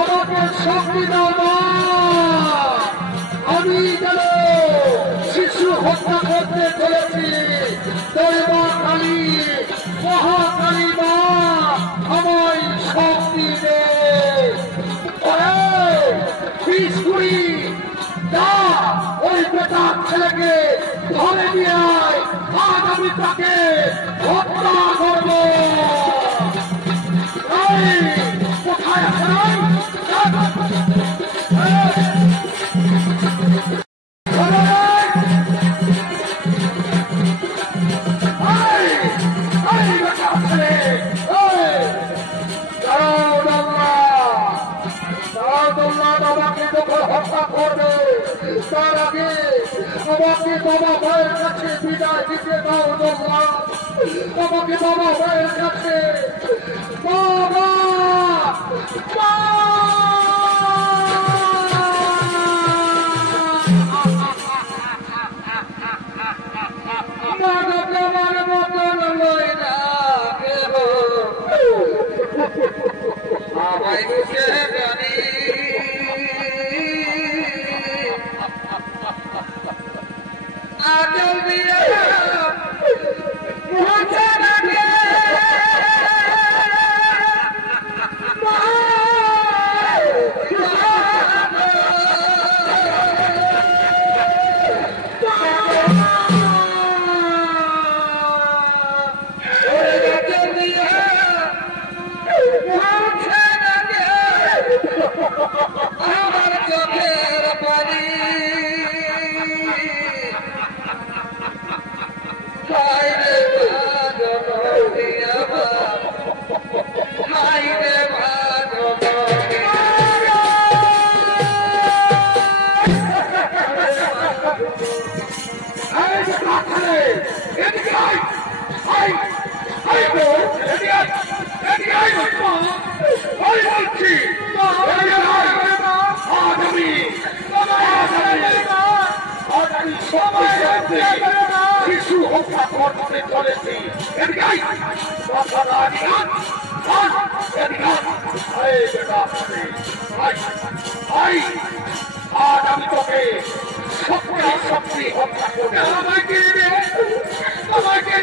আমাকে শক্তি দাও মা। আমি যেন শিশু হত্যা করতে চলেছি, দৈবা কালী মহাকালী মা আমায় শক্তি দে। বিস্কুড়ি যা ওই বেটার ছেলেকে ধরে নিয়ে আয়, আজ আমি তাকে হত্যা করব। কোথায় আছে? হত্যা করবে তার আগে আমাকে বাবা ভাইয়ের কাছে বিদায় দিতে দাও। আমাকে বাবা ভাইয়ের কাছে বাবা শিশু হত্যা করতে চলেছি। আজ আমি তোকে শক্তি শক্তি হত্যা করবো। আমাকে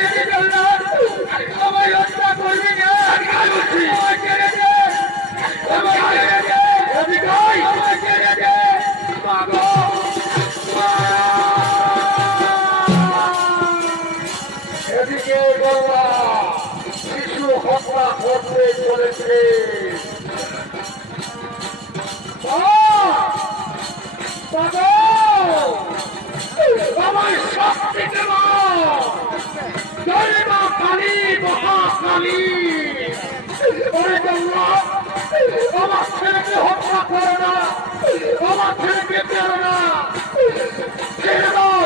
হত্যা করবি না। এদিকে শিশু হত্যা করতে চলেছে। আমার শক্তি দেব দৈবা কালী মহাকালী। আমার ছেলেকে হত্যা করো না, আমার ছেলেকে পেরো না, ছেড়ে দাও।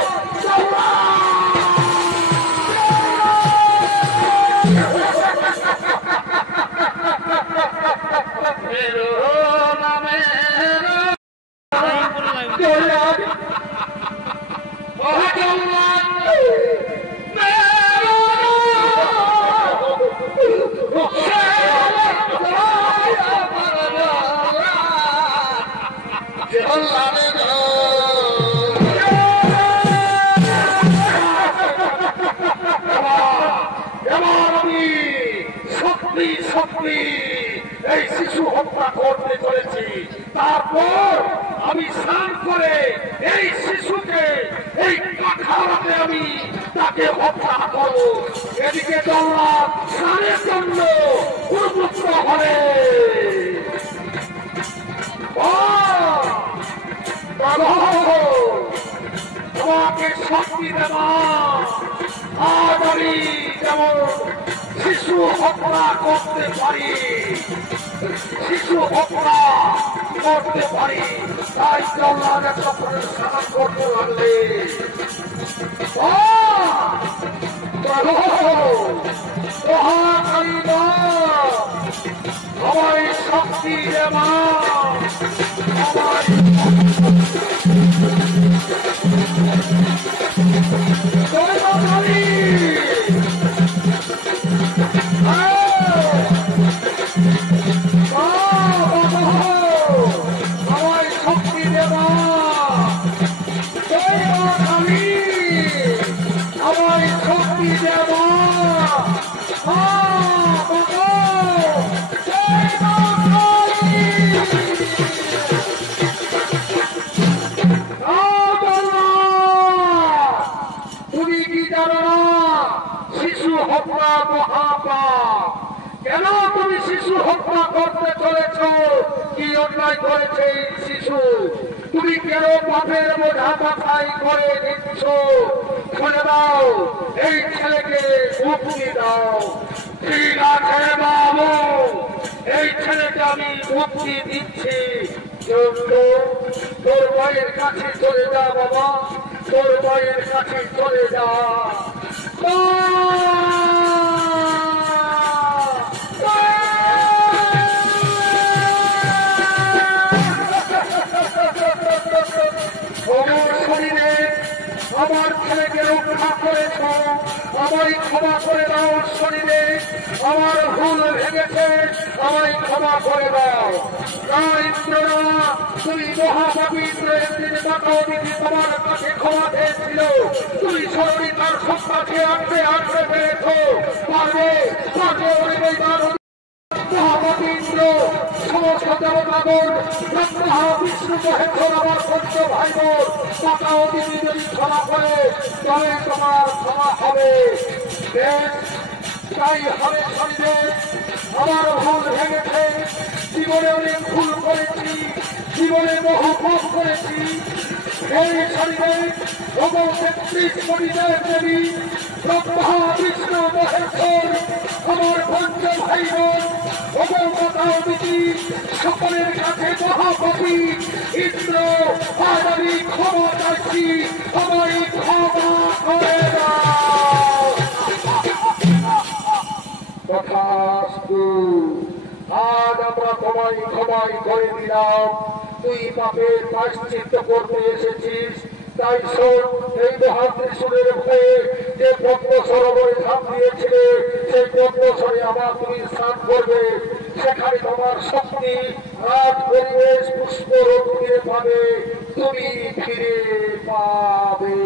এই শিশু হত্যা করতে চলেছি। তারপর আমি স্নান করে এই শিশুকে এই কাঠারাতে আমি তাকে হত্যা করব। এদিকে জল্লাদ স্নানের জন্য উন্মুক্ত হবে। তোমাকে শক্তি দেওয়া আজ আমি যেমন শিশু হত্যা করতে পারি, শিশু হত্যা করতে পারি। তাই জল্লাদের চক্রে স্নান করতে লাগলে আমায় শক্তি দেওয়া অন্যায় করেছে এই শিশু, তুমি কেন পাপের বোঝা মাথায় করে দিচ্ছ? খুলে দাও, এই ছেলেকে মুক্তি দাও। ঠিক আছে বাবু, এই ছেলেকে আমি মুক্তি দিচ্ছি। তোর মায়ের কাছে চলে যা বাবা, তোর মায়ের কাছে চলে যা। আমার ছেলেকে রক্ষা করেছ, আমায় ক্ষমা করে দাও। শরীরে আমার ভুল ভেঙেছে, আমায় ক্ষমা করে দাও। তুমি মহাপবিত্র একদিন মাতাবিধি তোমার কাছে ক্ষমা চেয়েছিল, তুমি সরবি তার সত্তাকে আঁকড়ে আঁকড়ে পেরেছ। পারবে মহাপবিত্র সমস্ত দেবতাগণ ব্রহ্মা বিষ্ণু মহেশ্বর আমার পঞ্চ ভাই বোন মাতাবিধি যদি ক্ষমা করে তবে তোমার ক্ষমা হবে। তাই হবে শরীরে আমার ভুল ভেঙেছে, জীবনে অনেক ভুল করেছি, জীবনে বহু পাপ করেছি। এই শরীরে ৩৩ কোটি দেবী ব্রহ্মা বিষ্ণু মহেশ্বর আমার পঞ্চ ভাই বোন মাতাবিধি সকলের কাছে মহাপতি ইন্দ্র আজ আমি ক্ষমা চাইছি, আমায় ক্ষমা করে দাও। তথাস্তু, আজ আমরা তোমায় ক্ষমাই করে দিলাম। তুই পাপের প্রায়শ্চিত্ত করতে এসেছিস, তাই শোন, এই মহাত্রিশূলের ভয়ে যে পদ্ম সরোবরে ঝাঁপ দিয়েছিলে, সেই পদ্মসরে আবার তুমি স্নান করবে। সেখানে তোমার শক্তি রাজ পরিবেশ পুষ্প রোগে পাবে, তুমি ফিরে পাবে।